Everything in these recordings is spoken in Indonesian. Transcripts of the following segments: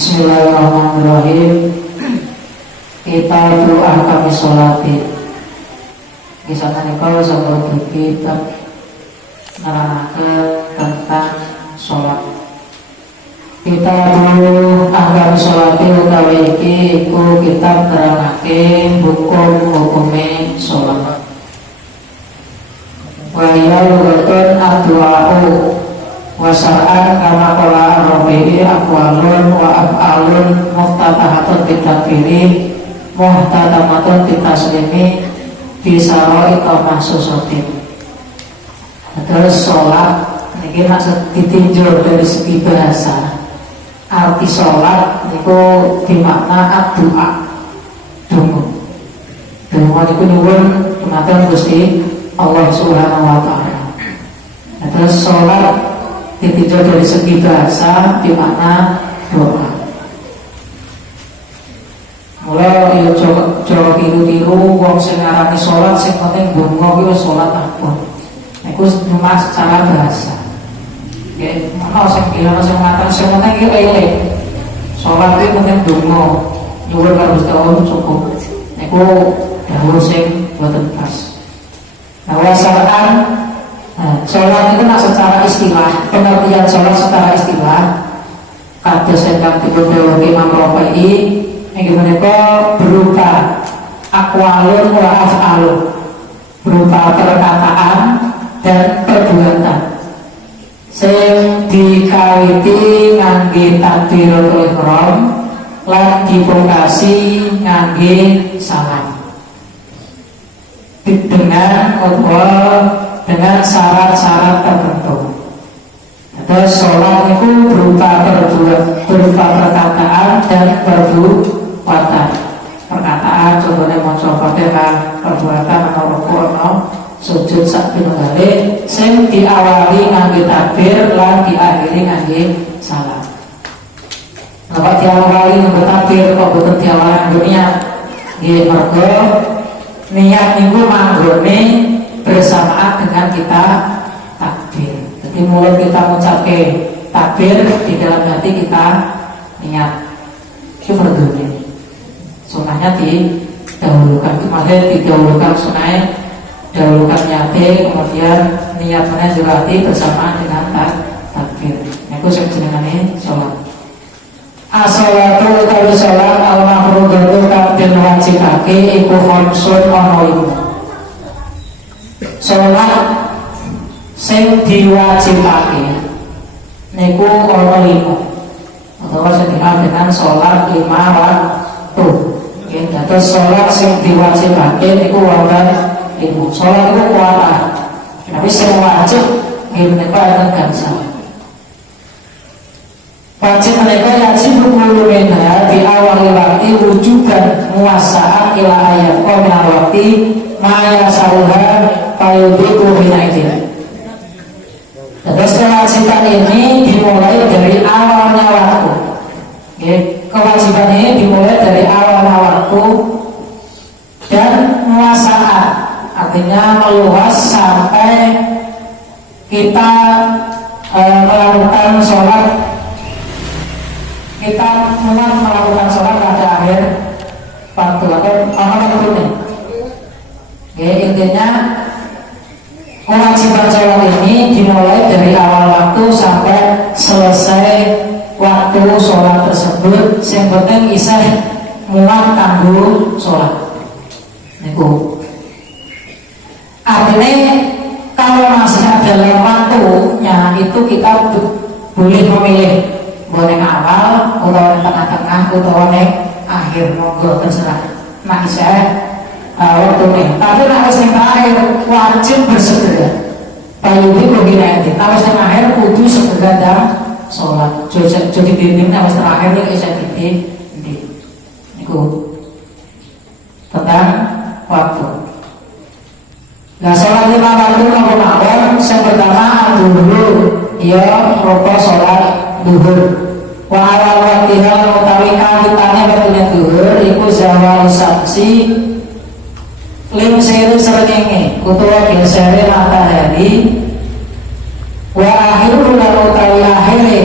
Bismillahirrahmanirrahim. Kita doa kami sholati. Kisah menikah sama kita nerangkan tentang sholat. Kita dulu kami sholati utawi iki iku kita nerangake hukum-hukume sholat. Wa ya lugatun ad-du'a'u wasar'an kama qala ar-rabi'i aqwalun wa af'alun muftatahatun bitakfiri muhtatamatun bitaslimi bisaroi mahsusatin. Terus sholat ini maksud ditinjau dari segi bahasa. Arti sholat itu dimakna ad-du'a, dungu itu nyuwun dumateng Gusti Allah Subhanahu wa ta'ala. Terus sholat ditinjau dari segi bahasa dimakna doa. Mulai yo coba tiru-tiru wong sing ngarani sholat sing penting donga kuwi sholat apa. Iku cuma secara bahasa. Ya, ana sing bilang sing ngaten sing penting iki eling. Sholat kuwi penting donga. Nyuwun karo Gusti Allah cukup. Iku dawuh sing boten pas. Wasaran sholat itu secara istilah, pengertian sholat secara istilah kados ingkang dipun Imam Rafi'i inggih menika berupa aqwalun wa af'alun, berupa perkataan dan perbuatan sing dikawiti ngangge takbiratul ihram lan dipungkasi ngangge salam dengan syarat-syarat tertentu. Terus sholat itu berupa perkataan dan perbuatan. Perkataan contohnya maca Fatihah, perbuatan atau rukuk atau sujud sak pinunggale sing diawali ngangge takbir lan diakhiri ngangge salam. Napa diawali ngangge takbir kok boten diawali ngangge niat? Nggih mergo niat niku manggone bersamaan dengan kita takbir. Jadi mulai kita mengucapkan takbir di dalam hati kita niat. Itu fardunya. Sunnahnya didahulukan. Kemarin didahulukan sunnah, dahulukan niatnya, kemudian niatnya juga bersamaan dengan takbir. Itu sebenarnya sholat. As-sholatu utawi sholat al-mafrudatu kang den wajibake iku khamsun ana 5. Sholat sing diwajibake niku ana 5. Utawa sing diartikan dengan sholat 5 waktu. Nggih, dados sholat sing diwajibake niku wonten 5. Sholat iku kuwatan. Tapi sing wajib nggih menika enten gangsal. Wajib mereka yajib berkulu minha di awal waktu wujudan muasa'at ila ayat minal waktu maya saruha payudiku binaidin. Terus kewajiban ini dimulai dari awalnya waktu. Kewajiban ini dimulai dari awalnya waktu dan muasa'at artinya meluas sampai kita melakukan sholat. Kita mulai melakukan sholat pada akhir waktu atau waktunya. Intinya kewajiban sholat ini dimulai dari awal waktu sampai selesai waktu sholat tersebut. Yang penting isih muat kanggo sholat. Niku. Artinya kalau masih ada waktunya itu kita boleh memilih. Boleh awal, atau tengah-tengah, atau akhir, monggo terserah. Nah saya waktu ini, tapi harus yang terakhir wajib bersegera. Payudi begini nanti, harus yang akhir kudu segera dan sholat. Jadi dinding harus terakhir ini saya dinding. Itu tentang waktu. Nah sholat 5 waktu kamu mawon. Yang pertama dulu, ya rokok sholat duhur. Wa ala waktiha utawi kawitannya waktunya duhur iku zawal samsi lim seru srengenge utawa gesere matahari wa akhiru lan utawi akhire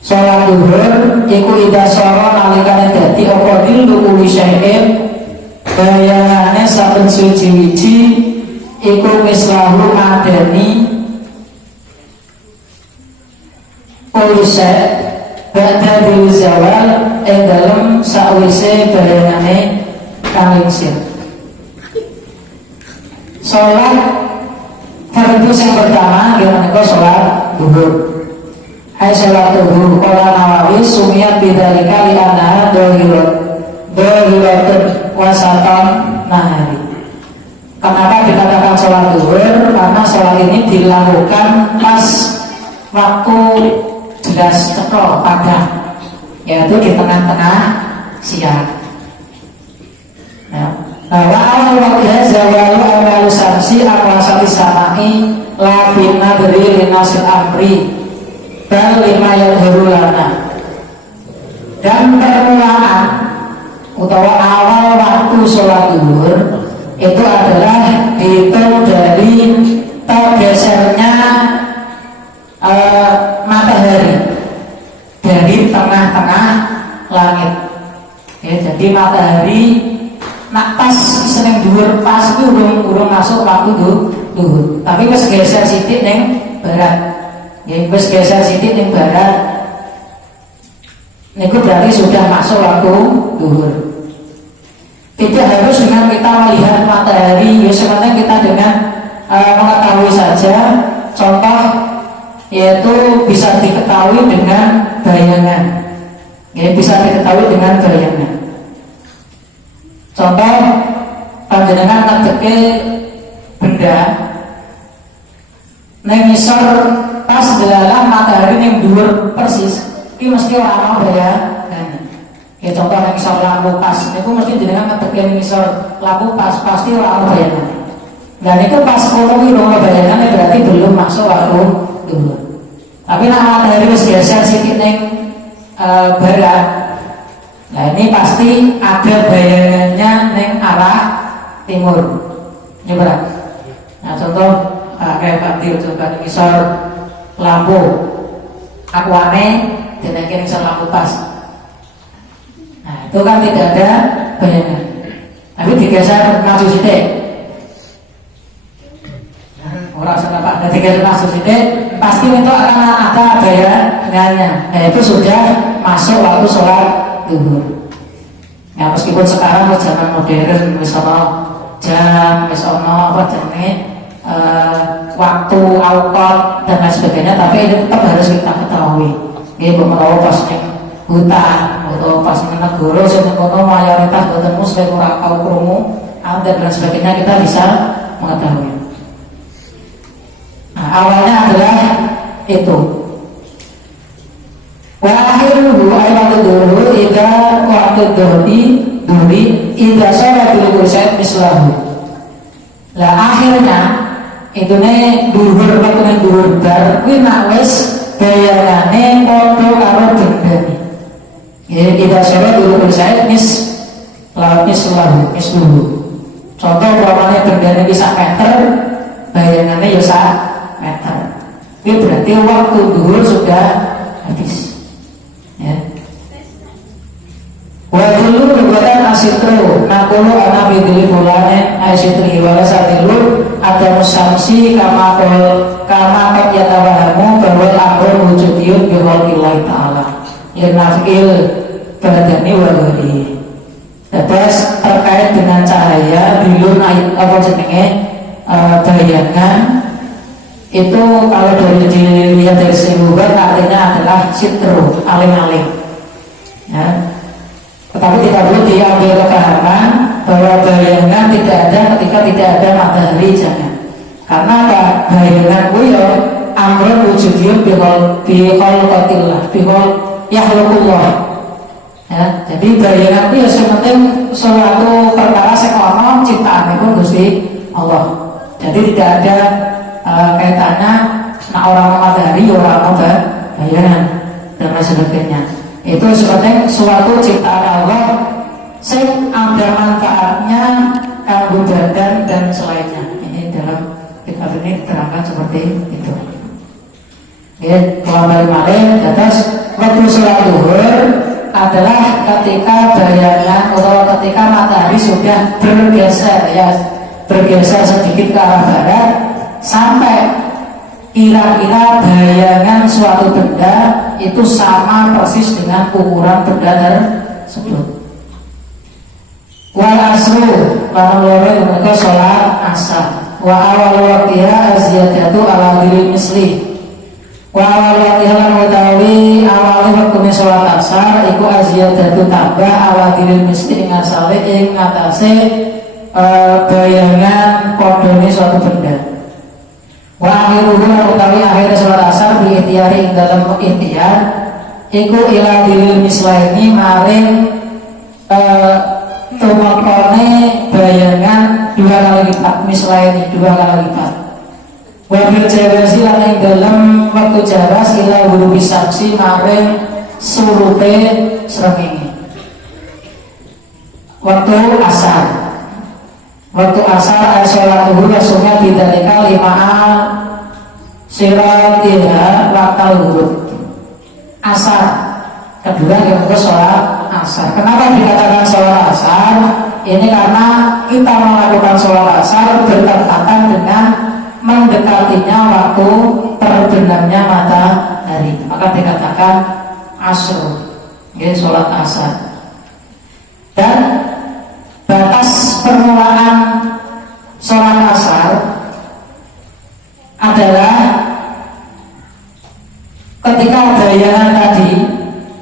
Sholat duhur iku ida soro nalikane dadi apa dillu uli syai'in bayangane saben suci-wiji iku mislahu adani uli syai' ba'da bil zawal dalem sakwise bayangane kalingsir. Sholat fardu yang pertama gimana kok sholat duhur. Hai sholat duhur qala Nawawi sumiyat bidzalika li annaha dhahiratun wasatan nahari. Kenapa dikatakan sholat duhur? Karena sholat ini dilakukan pas waktu jelas cetro padang, yaitu di tengah-tengah siang. Bahwa awal waktunya zawalu awal samsi awasati samai la finna beri linasil amri bal lima yadhuru lana. Dan permulaan utawa awal waktu sholat duhur itu adalah dihitung dari tergesernya matahari dari tengah-tengah langit. Ya, jadi matahari nak pas seneng dhuwur pas itu urung masuk waktu duhur. Tapi wis geser sithik ning barat. Ya wis geser sithik ning barat. Niku berarti sudah masuk waktu duhur. Tidak harus dengan kita melihat matahari, ya sebenarnya kita dengan mengetahui saja. Contoh yaitu bisa diketahui dengan bayangan. Ya bisa diketahui dengan bayangan. Contoh panjenengan ngedeke benda neng ngisor pas delalah matahari neng dhuwur persis, iki mesti ora ono bayangan. Ya contoh neng ngisor lampu pas, niku mesti jenengan ngedeke neng ngisor lampu pas pasti ora ono bayangan. Nah niku pas kono iki ora bayangan berarti belum masuk waktu dhuwur. Tapi nek matahari wis geser sithik neng barat. Nah ini pasti ada bayangannya neng arah timur. Ini berat. Nah contoh kayak Pak Tir coba ngisor lampu akuane dan naikin ngisor lampu pas. Nah itu kan tidak ada bayangan. Tapi digeser maju sithik. Orang sana Pak, nah digeser maju sithik pasti itu akan ada bayangannya. Nah itu sudah masuk waktu sholat duhur. Ya meskipun sekarang zaman modern wis ana jam, wis ana apa jenenge waktu aukot dan lain sebagainya, tapi ini tetap harus kita ketahui. Nggih menawa pas ning hutan atau pas ning negara sing kono mayoritas boten muslim ora tau krungu dan lain sebagainya kita bisa mengetahui. Nah, awalnya adalah itu. Wa akhiruhu ayatu duhur idza waqtu duri idza salatul qur'an mislahu. Lah akhirnya itu ne duhur waktu duhur bar kuwi nak wis bayangane padha karo bendane. Ya idza salatul qur'an mislahu. Contoh umpamane bendane iki sak meter, bayangannya ya sak meter. Ini berarti waktu duhur sudah habis. Ya. Wa dulu perbuatan asitru nakulu ana bidli fulane asitri wala satilu ada musamsi kama qad yatawahamu bahwa amrun wujudiyun bi khalqillahi ta'ala linafil badani wa ghairihi. Terus terkait dengan cahaya dilun apa jenenge bayangan itu kalau dilihat dari singgungan artinya adalah sitru, aling-aling ya. Tetapi tidak perlu diambil kepahaman bahwa bayangan tidak ada ketika tidak ada matahari, jangan. Karena apa? Bayangan kuyo amrun wujudiyun bihol qatillah bihol yahlukullah ya. Jadi bayangan kuyo sementing suatu perkara sekono ciptaan itu Gusti Allah. Jadi tidak ada kaitannya nak orang matahari orang bayangan dan lain sebagainya. Itu sebenarnya suatu ciptaan Allah yang ada manfaatnya kanggo badan dan selainnya. Ini dalam kitab ini diterangkan seperti itu. Ya, kembali malih dados waktu sholat zuhur adalah ketika bayangan atau ketika matahari sudah bergeser sedikit ke arah barat sampai kira-kira bayangan suatu benda itu sama persis dengan ukuran benda tersebut. Wal asru lan loro menika sholat asar. Wa awal waqtiha aziyadatu ala dilil misli. Wa awal waqtiha lan utawi awal waktu sholat asar iku aziyadatu tambah ala dilil misli ing asale ing ngatasé bayangan kodone suatu benda. Wa akhiruhu lan utawi akhir sholat asar bi ikhtiyari ing dalam ikhtiyar iku ila dilil mislaini maring tumakone bayangan dua kali lipat, mislaini dua kali lipat. Wabil jawasi lan ing dalam waktu jawas ila huru bisaksi maring surute srengenge. Waktu asar ay sholat zuhur rasulnya bidalika lima'a siratiha waktal huruf asar kedua yang sholat asar. Kenapa dikatakan sholat asar? Ini karena kita melakukan sholat asar bertepatan dengan mendekatinya waktu terbenamnya matahari, maka dikatakan asr, ya, sholat asar. Dan batas permulaan sholat asar adalah ketika bayangan tadi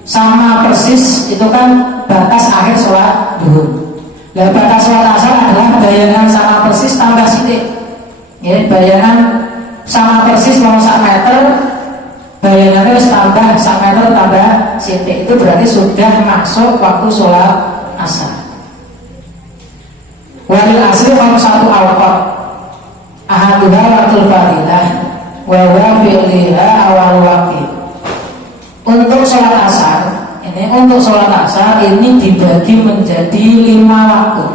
sama persis, itu kan batas akhir sholat zuhur. Dan batas sholat asar adalah bayangan sama persis tambah sithik. Ya, bayangan sama persis mau 1 meter, bayangannya harus tambah 1 meter tambah sithik. Itu berarti sudah masuk waktu sholat asar. Walil asri satu awqat ahaduha waktul fadilah wa huwa fi'liha awal waqti. Untuk sholat asar ini dibagi menjadi 5 waktu.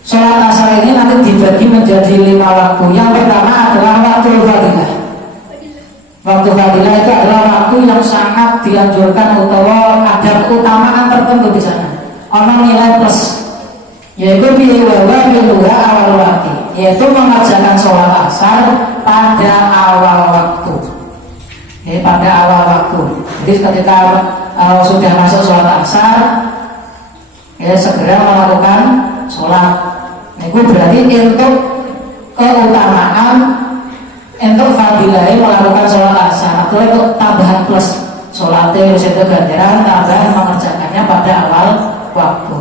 Sholat asar ini nanti dibagi menjadi 5 waktu. Yang pertama adalah waktu fadilah. Waktu fadilah itu adalah waktu yang sangat dianjurkan atau ada keutamaan tertentu di sana. Ono nilai plus, yaitu biwa awal waktu, yaitu mengerjakan sholat asar pada awal waktu. Pada awal waktu. Jadi ketika sudah masuk sholat asar, ya segera melakukan sholat. Itu berarti untuk keutamaan, untuk fadilah melakukan sholat asar, atau untuk tambahan plus sholatnya itu ganjaran tambahan mengerjakannya pada awal waktu.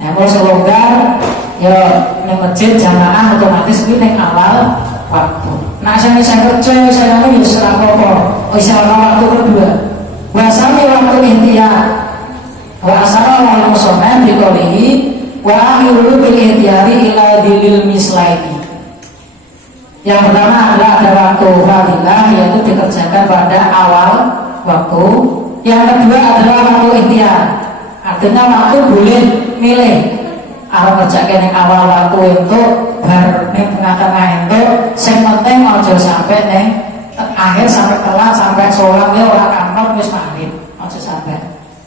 Nah, kalau selonggar ya di masjid jamaah otomatis ini yang awal waktu. Nah, saya kerja, saya ini serah apa? Waktu kedua. Wasami waktu ikhtiar. Wa asara wal musonah dikolihi wa akhiru bil ikhtiari ila dilil mislaini. Yang pertama adalah ada waktu fadilah, yaitu dikerjakan pada awal waktu. Yang kedua adalah waktu ikhtiar. Artinya waktu boleh milih. Kalau kerjakan yang awal waktu itu bar ning tengah-tengah itu sing penting aja sampai neng akhir sampai telat sampai sholat ya ora kantor wis maghrib aja sampai.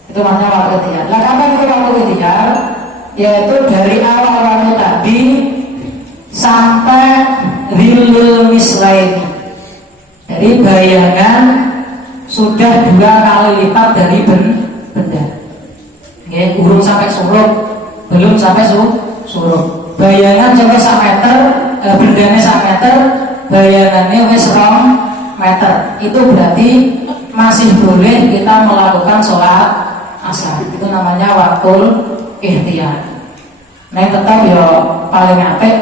Itu namanya waktu ikhtiar. Lah kapan itu waktu ikhtiar? Yaitu dari awal waktu tadi sampai rilil mislaini. Jadi bayangan sudah 2 kali lipat dari benda. Ya, urung sampai suruh, belum sampai suruh. Bayangan sampai 1 meter, bendanya 1 meter, bayangannya wis 2 meter. Itu berarti masih boleh kita melakukan sholat asar. Itu namanya waktu ikhtiar. Nah, tetap ya paling apik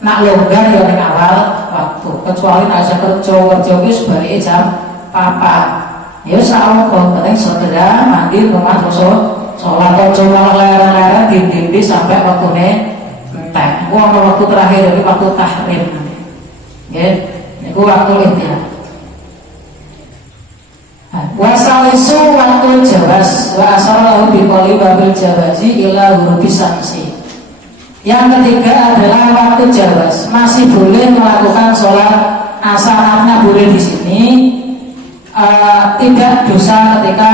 nak longgar ya ning awal waktu. Kecuali nak kerja wis balik jam 4. Ya sawono penting segera mandi rumah terus sholat atau cuma lereng-lereng dindi sampai waktunya entek. Itu waktu terakhir, jadi waktu tahrim. Ya, itu waktu ikhtiar. Wasalisu waktu jawas wa asalahu biqoli wabil jawazi ila hurubi samsi. Yang ketiga adalah waktu jawas, masih boleh melakukan sholat asalnya boleh di sini tidak dosa ketika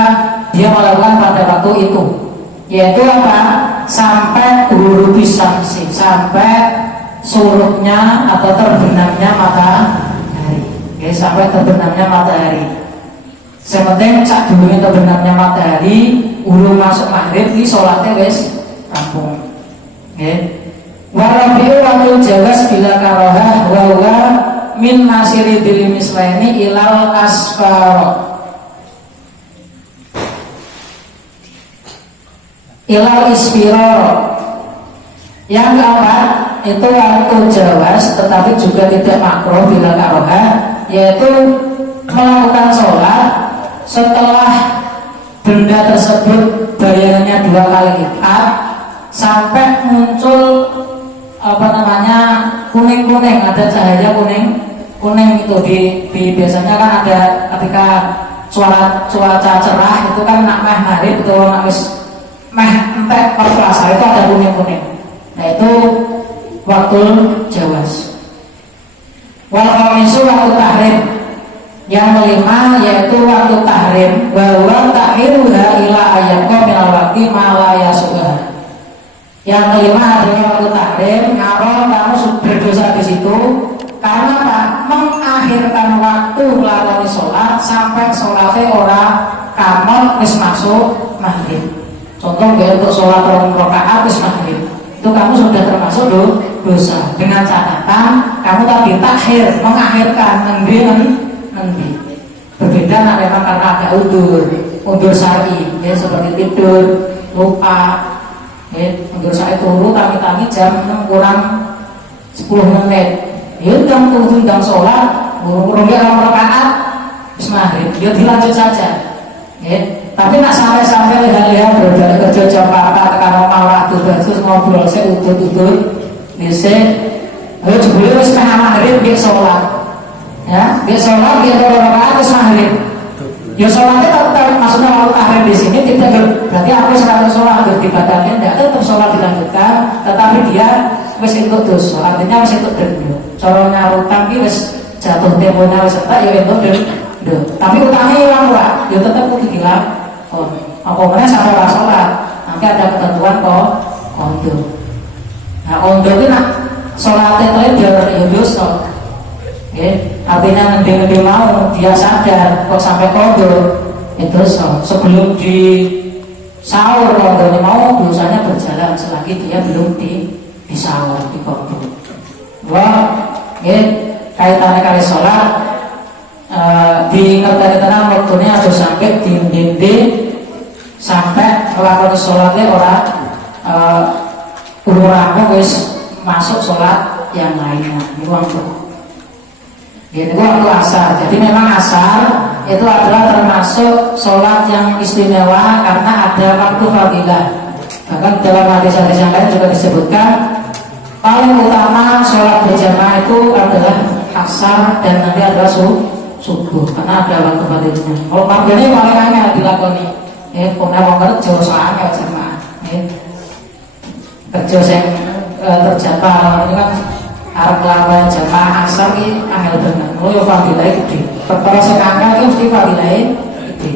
dia melakukan pada waktu itu, yaitu apa? Sampai ghurubi syamsi, sampai surutnya atau terbenamnya matahari. Oke, sampai terbenamnya matahari. Sementing sak dulu terbenamnya matahari, urung masuk maghrib, ini sholatnya wis rampung. Oke. Warabiu wakil jawas bila karohah wawa min masiri dili mislaini ilal asfaro ilal ispiro. Yang keempat itu waktu jawas tetapi juga tidak makruh bila karohah, yaitu melakukan sholat setelah benda tersebut bayangannya 2 kali lipat sampai muncul kuning-kuning, ada cahaya kuning itu di biasanya kan ada ketika cuaca cerah itu kan nak meh maghrib itu nak wis meh entek perpuasa itu ada kuning-kuning. Nah itu waktu jawas. Wal khamisu waktu tahrim. Yang kelima yaitu waktu tahrim, bahwa takhiruha ila ayyaqqa minal waqti ma la yasubah. Yang kelima adalah waktu tahrim, kalau kamu berdosa di situ karena apa? Mengakhirkan waktu melakukan sholat sampai sholatnya orang kamar wis masuk maghrib. Contoh untuk sholat 2 rakaat wis maghrib, itu kamu sudah termasuk dosa. Dengan catatan kamu tadi takhir, mengakhirkan nanti. Berbeda nah memang karena ada undur syar'i, ya seperti tidur, lupa. Menurut saya tunggu kami jam 6 kurang 10 menit. Ya jam tunggu jam sholat, kurang-kurangnya 2 rakaat, bis maghrib. Ya dilanjut saja. Tapi nak sampai lihat-lihat berjalan kerja jam 4 karena malah terus ngobrol saya udut. Bisa, ayo jebule wis setengah maghrib dia sholat. Ya, dia sholat dia 2 rakaat bis maghrib. Ya sholatnya tetap, maksudnya waktu tahrim di sini tidak berarti aku sekarang sholat beribadatnya tidak, tetap sholat dilanjutkan, tetapi dia wis ikut dosa, artinya wis ikut denda. Corongnya utang ini wis jatuh temponya wis entek ya ikut denda. Tapi utangnya hilang Pak, ya tetap kudu hilang. Oh, apa mana sampai ora sholat, nanti ada ketentuan kok ondo. Nah ondo itu nak sholatnya itu ya dosa. Artinya nanti mau dia sadar kok sampai kodo itu sebelum di sahur kodonya mau dosanya berjalan selagi dia belum di sahur di kodo. Kaitannya kali sholat di tenang waktunya harus sampai di sampai melakukan sholatnya orang urung wis masuk sholat yang lainnya di waktu. Itu waktu asar. Jadi memang asar itu adalah termasuk sholat yang istimewa karena ada waktu fadilah. Bahkan dalam hadis-hadis yang lain juga disebutkan paling utama sholat berjamaah itu adalah asar dan nanti adalah subuh karena ada waktu fadilahnya. Kalau maghribnya paling angel dilakoni. Pokoknya mau kerja soalnya jamaah. Kerja yang terjadwal ini kan arep lawan jamaah asar iki angel tenan. Oh yo fadilahé gede. Perkara sing angel iki mesti fadilahé gede.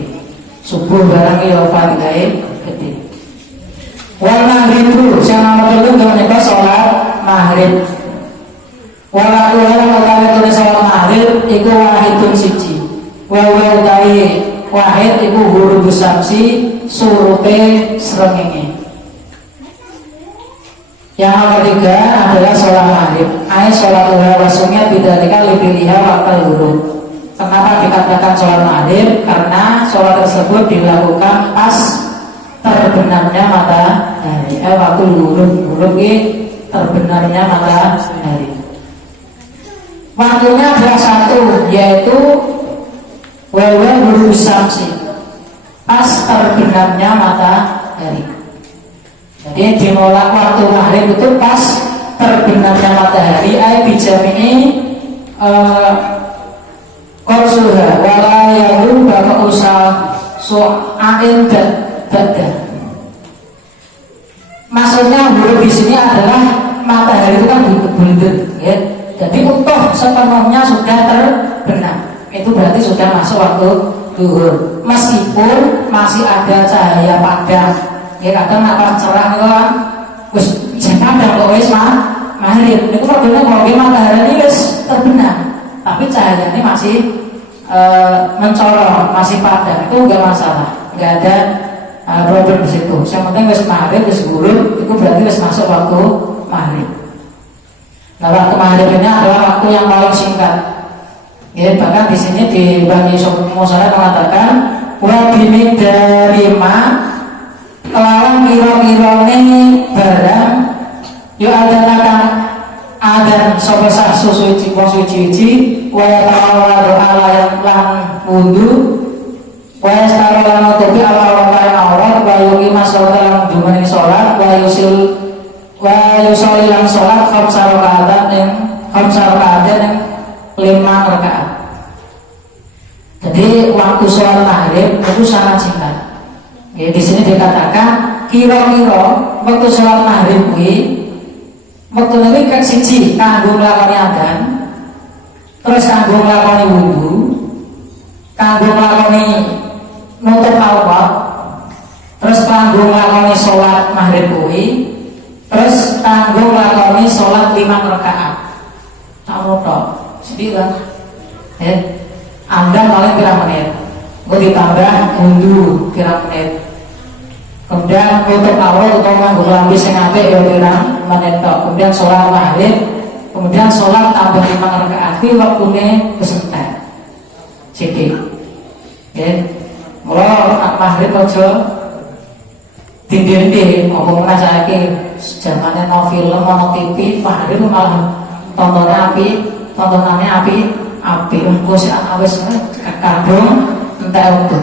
Subuh barang yo fadilahé gede. Wal maghrib sing nomor 3 menika salat maghrib. Wala utawi salat maghrib iku wahidun siji. Wa utawi wahid iku huruf samsi surute srengenge. Yang nomor 3 adalah sholat maghrib. Sholat duha wasungnya tidak dipilih waktu huruf. Kenapa dikatakan sholat maghrib? Karena sholat tersebut dilakukan pas terbenamnya matahari. Waktu huruf ini terbenamnya matahari. Waktunya adalah 1, yaitu wewe huruf samsi, pas terbenamnya matahari. Jadi dimulai waktu maghrib itu pas terbenamnya matahari. Bijami'i korsuha wala yalu bapak usah so'ain dan dadah. Maksudnya huruf di sini adalah matahari itu kan bulat, ya. Jadi utuh sepenuhnya sudah terbenam, itu berarti sudah masuk waktu duhur. Meskipun masih ada cahaya padam, ya kadang nak cerah itu kan, wis padam kok wis maghrib. Itu problemnya kalau matahari ini wis terbenam, tapi cahayanya masih mencorong, masih padam, itu enggak masalah, enggak ada problem di situ. Yang penting wis maghrib, wis gurub, itu berarti wis masuk waktu maghrib. Nah, waktu maghrib ini adalah waktu yang paling singkat. Ya, bahkan di sini di Bani Musalah mengatakan wa bimiddarima kelawan kira-kirane barang yo adan sapa suci suci wa ta'ala ala yang lan wudu wa yastarola nutupi ala yang aurat wa yuqima sholatan dumani sholat wa yusoli lang sholat khamsa raka'atan yang 5 rakaat. Jadi waktu sholat maghrib itu sangat singkat. Ya, di sini dikatakan kira-kira waktu sholat maghrib waktu ini kan siji kanggo nglakoni adzan, terus kanggo nglakoni wudu, kanggo nglakoni nutup aurat, terus kanggo nglakoni sholat maghrib terus kanggo nglakoni sholat 5 rakaat. Kamu tok, sedih kan? Anda paling pirang menit, gue ditambah wudu pirang menit, kemudian nutup aurat atau nganggo lambi sing apik ya pirang menit tok, kemudian sholat maghrib, kemudian sholat tambah 5 rakaat. Iki waktune wis entek. Sithik. Nggih. Mula maghrib aja dinding-dinding apa meneh saiki zamane no film, no TV, maghrib malah tontonannya api engko sik wis kadung entek waktu.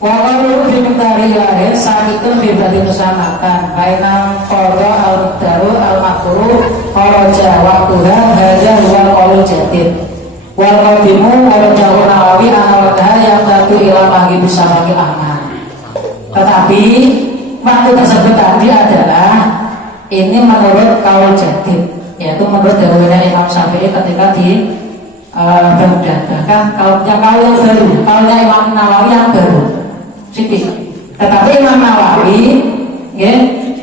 Walau dimentari lahir saat itu dibagi bersamakan bainal qada al-daru al-makruh kharaja waktuha hadza huwa qaul jadid wal qadimu wal jawab nawawi anawatha yang satu ila bagi bersama aman. Tetapi waktu tersebut tadi adalah ini menurut qaul jadid, yaitu menurut dawuhnya Imam Syafi'i ketika di Baghdad. Bahkan kalau yang baru, kaulnya Imam Nawawi yang baru sedikit. Tetapi Imam Nawawi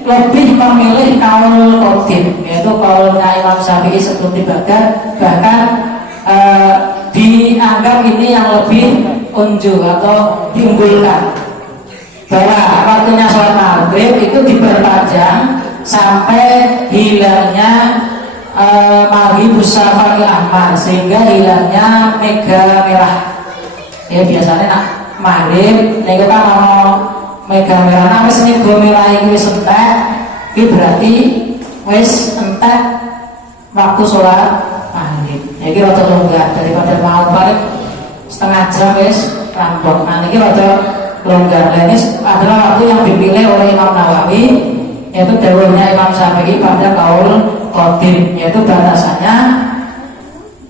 lebih memilih kaul qadim, yaitu kaulnya Imam Syafi'i sebelum di Baghdad. Bahkan dianggap ini yang lebih unjuk atau diunggulkan, bahwa waktunya sholat maghrib itu diperpanjang sampai hilangnya maghribus syafaqil ahmar, sehingga hilangnya mega merah. Ya biasanya nak maghrib niku kan ono mega merah, nah wis mega merah iki wis entek, iki berarti wis entek waktu sholat maghrib. Iki rada longgar daripada mau balik setengah jam wis rampung. Nah niki rada longgar. Ini adalah waktu yang dipilih oleh Imam Nawawi, yaitu dawuhnya Imam Syafi'i pada kaul qadim, yaitu batasannya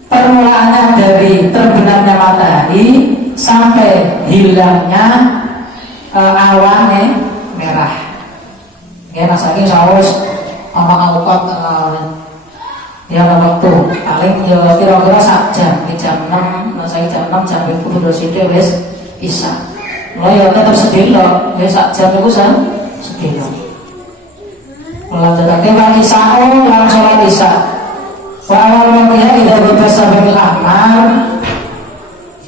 permulaannya dari terbenamnya matahari sampai hilangnya awan merah. Ya rasanya saus sama alkot ya waktu paling ya kira-kira sak jam di jam 6, saya jam 6 jam itu udah situ wes isya. Mulai ya tetap sedih ya sak jam itu sedih. Melanjutkan bagi sahur lan sholat isya. Wa awal waktunya idza berasa bil ahmar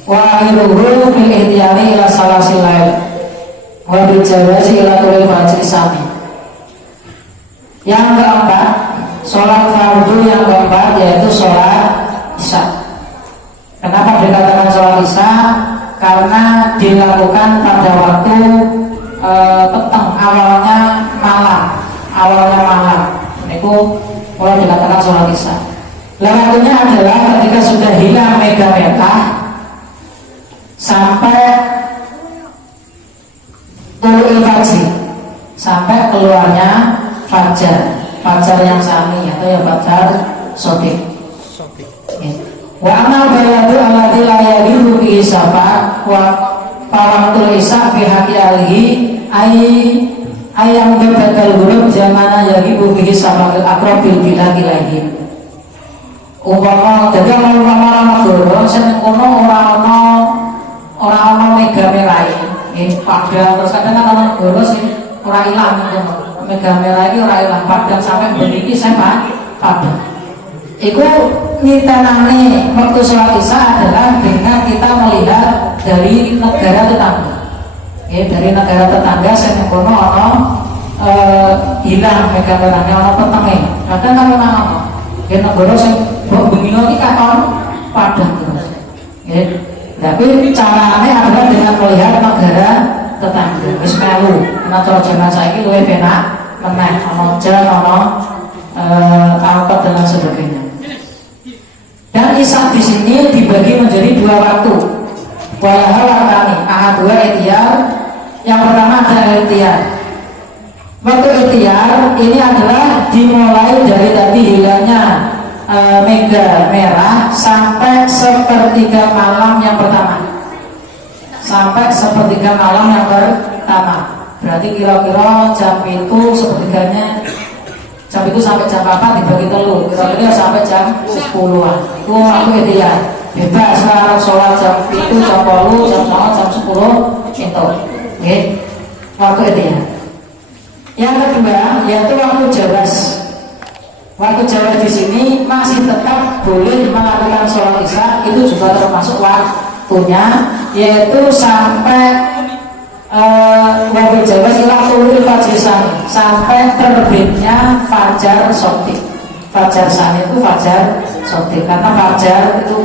wa akhiruhu fil ihtiyari ila salasil lail wa bil jawazi ila tulil fajri sami. Yang keempat, sholat fardu yang keempat yaitu sholat isya. Kenapa dikatakan sholat isya? Karena dilakukan pada waktu petang, awalnya malam. Itu mulai dikatakan sholat isya. Waktunya adalah ketika sudah hilang mega merah sampai tulu'il fajri, sampai keluarnya fajar yang sami atau ya fajar sodik. Wa amal bayadu alladzi la yajibu fi safa wa fawaqtul isya fi haqqi alihi ayam berbekal huruf zamana yajibu fi safaqil aqrabil bilagi lain. Umpama jadi umpama negara sing kono ora ana mega merai padang terus kadang ana negara sing ora ilang mega merah iki ora ilang padang sampai mriki saya padang. Iku nitenane waktu sholat isya adalah dengan kita melihat dari negara tetangga. Dari negara tetangga saya kono ana hilang mega merahnya ana petenge. Kadang kalau nang negara sing bengi iki katon padang terus. Tapi caranya adalah dengan melihat negara tetangga. Wis melu, ana cara jaman saiki luwih penak meneh ana jan ana angkot dan sebagainya. Dan isya di sini dibagi menjadi dua waktu. Walaha wakani, ahadua ihtiyar. Yang pertama adalah ihtiyar. Waktu ihtiyar ini adalah dimulai dari tadi hilangnya mega merah sampai sepertiga malam yang pertama. Sampai sepertiga malam yang pertama. Berarti kira-kira jam itu sepertiganya, jam itu sampai jam 4 dibagi telu, kira-kira sampai jam 10-an. Itu waktu ihtiyar. Bebas sekarang sholat jam itu, jam 8, jam 9, jam 10 itu. Waktu ihtiyar. Yang kedua yaitu waktu jawaz. Waktu jawaz di sini masih tetap boleh melakukan sholat isya, itu juga termasuk waktunya, yaitu sampai waktu jawaz ilah tulul fajr sani, sampai terbitnya fajar sotik. Fajar sani itu fajar sotik, karena fajar itu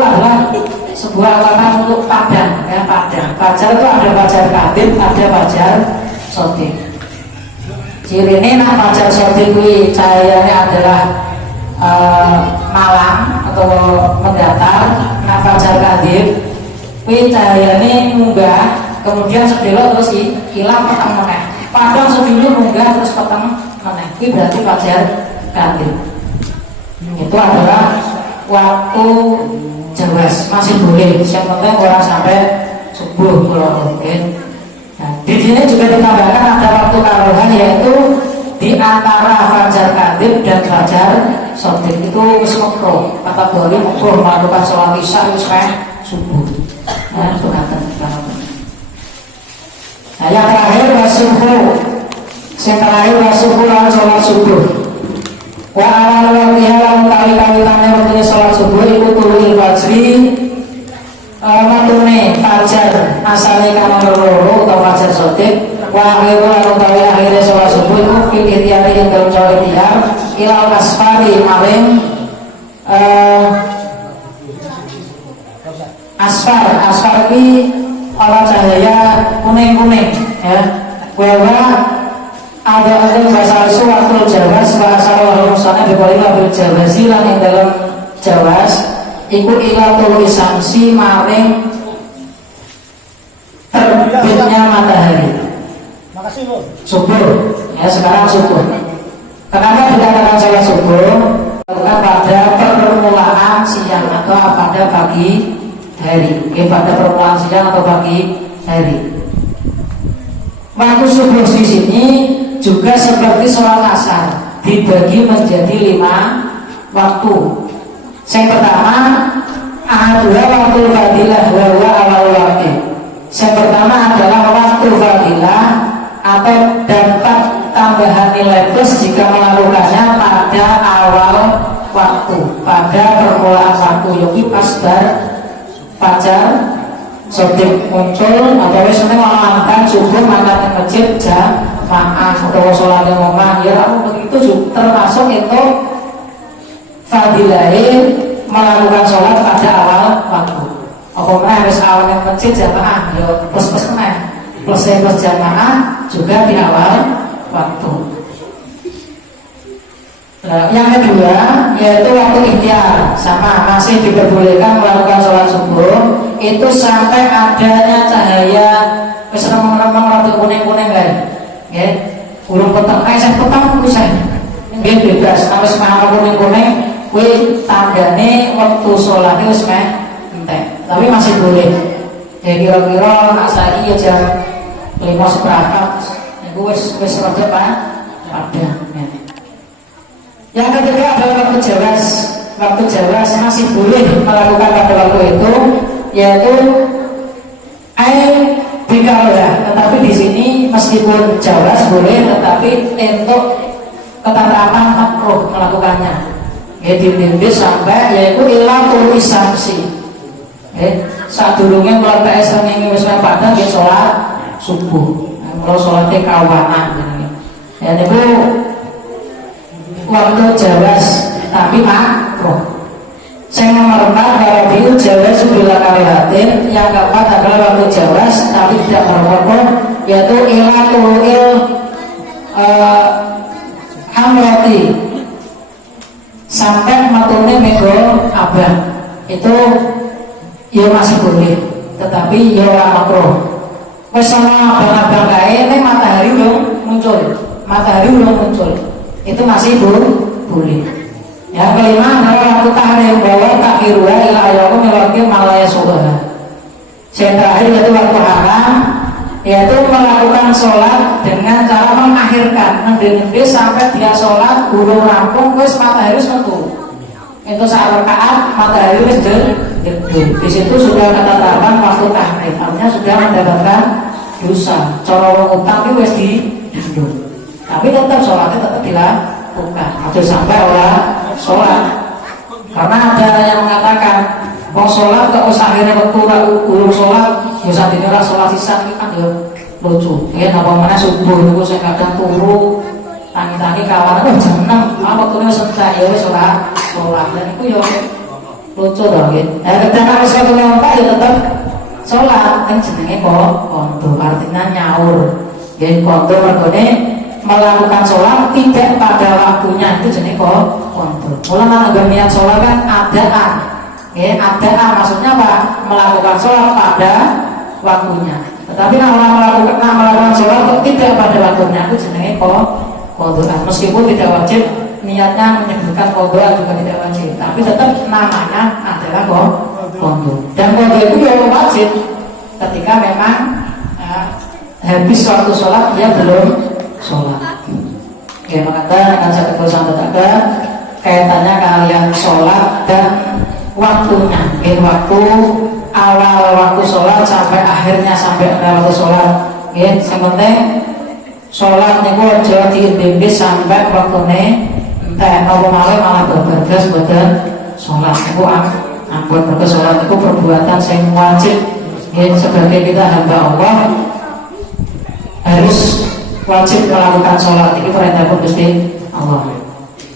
adalah sebuah kata untuk padang, ya padang. Fajar itu ada fajar kadib, ada fajar sotik. Ciri ini nak fajar sotik ini cahayanya adalah malam atau mendatar. Nah fajar kadib ini cahayanya munggah, kemudian sebelum terus hilang petang meneh. Padang sebelum munggah terus petang meneh. Ini berarti fajar kadib. Itu adalah waktu jawaz, masih boleh. Yang penting orang sampai subuh kalau mungkin. Nah, di sini juga ditambahkan ada waktu karohah, yaitu di antara fajar kadib dan fajar sodik itu makruh, kategori makruh melakukan sholat isya subuh. Nah, itu nah, yang terakhir wasubuh lawan sholat subuh. Wa awal waktiha lawan kali-kalitannya waktunya sholat subuh itu tulul fajri, matune fajar asale kana loro atau fajar sodik. Wa akhiru lawan kali akhirnya sholat subuh itu fil ihtiyari yang dalam sholat ihtiyar ilal asfari maring asfar ini orang cahaya kuning-kuning ya. Bahwa ada bahasa Arab waktu jawaz bahasa Arab sana diboleh bil jawazi lan yang dalam jawaz iku ilatul isamsi maring terbitnya matahari. Makasih Bu. Subuh ya, sekarang subuh. Kenapa dikatakan sholat subuh? Bukan pada permulaan siang atau pada pagi hari, pada permulaan siang atau pagi hari. Waktu subuh di sini juga seperti sholat asar, dibagi menjadi 5 waktu. Yang pertama, adalah waktu fadilah wa awal waktu. Yang pertama adalah waktu fadilah atau dapat tambahan nilai plus jika melakukannya pada awal waktu, pada permulaan waktu, yaitu pas fajar sodik muncul atau misalnya makan subuh makan di masjid jamaah atau sholat yang omah ya, begitu termasuk itu fadilai melakukan sholat pada awal waktu. Apa harus awal yang masjid jamaah ya plus jamaah juga di awal waktu. Yang kedua yaitu waktu ihtiyar, sama masih diperbolehkan melakukan sholat subuh itu sampai adanya cahaya wis remeng-remeng rada kuning-kuning lain ya, burung petang saya petang bisa nggih bebas wis mau kuning-kuning kuwi tandane waktu sholat wis entek, tapi masih boleh ya. Kira-kira nak saiki ya jam 5 seperempat niku wis rada padang ya. Yang ketiga adalah waktu jawaz. waktu jawas masih boleh melakukan pada waktu itu, yaitu bikarolah. Tetapi di sini meskipun jawas boleh, tetapi untuk ketetapan makruh melakukannya. Ya dibimbing sampai yaitu ila tulis sanksi. Sadurunge mlebu srengenge wis padang nggih salat subuh. Kalau salatnya kawanan jenenge. Ya niku waktu jawas tapi makruh. Yang nomor 4 warabiu jawas bila kalihatin. Yang keempat adalah waktu jawas tapi tidak makruh, yaitu ila tulil hamrati sampai matune mego abang itu ya masih boleh, tetapi ya ora makruh. Wis ana abang-abang kae nek matahari belum muncul, itu masih boleh. Yang kelima adalah waktu tahrim bahwa takirua ila ayakum melakir malaya sobaha. Yang terakhir yaitu waktu haram, yaitu melakukan sholat dengan cara mengakhirkan ngendi-ngendi sampai dia sholat burung rampung wis matahari metu. Itu saat rakaat matahari wis di situ sudah ketetapan waktu tahrim, artinya sudah mendapatkan dosa. Cara wong utang itu wis dihidup, tapi tetap sholatnya tetap dilakukan. Aja sampai orang sholat, karena ada yang mengatakan mau sholat kok usah akhirnya kurang sholat, bisa dinilai sholat sisa ini kan ya lucu. Ya napa mana subuh itu saya kadang turu tangi-tangi kawan itu jam 6 waktunya sentak ya sholat dan itu ya lucu dong gitu. Ketika saya punya empat ya tetap sholat, yang jenenge kondo, artinya nyaur. Ya kondo mergone melakukan sholat tidak pada waktunya, itu jenenge kondo. Mulanya nggak niat sholat kan adaan. Ya adaan maksudnya apa? Melakukan sholat pada waktunya. Tetapi kalau melakukan sholat tidak pada waktunya, itu jenenge kodoan. Meskipun tidak wajib, niatnya menyebutkan kodoan juga tidak wajib, tapi tetap namanya adalah kodo. Dan kodo itu ya wajib ketika memang habis waktu sholat dia belum sholat. Ya makanya akan saya ketemu ada kaitannya kalian sholat dan waktunya. Waktu awal waktu sholat sampai akhirnya sampai waktu sholat. Ya sementing sholat niku aja diimbis sampai waktune entah apa malah berberes boten sholat. Niku ampun mergo sholat niku perbuatan sing wajib. Ya sebagai kita hamba Allah harus wajib melakukan sholat. Ini perintah pun Gusti Allah.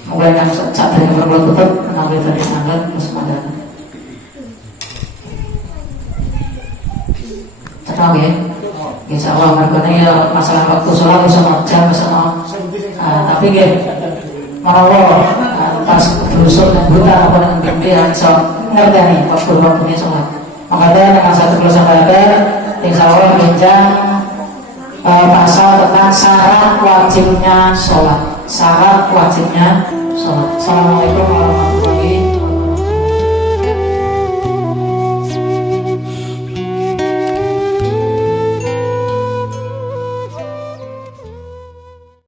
Mulai yang saat dari perlu tutup mengambil dari sangat musmadan. Tenang ya. Insya Allah mereka ya masalah waktu sholat bisa macam bersama. Tapi ya marawah pas berusul dan buta apa dengan pimpinan ngerti nih waktunya sholat. Makanya dengan satu kelulusan ada insya Allah bincang pasal tentang syarat wajibnya sholat. Assalamualaikum warahmatullahi wabarakatuh.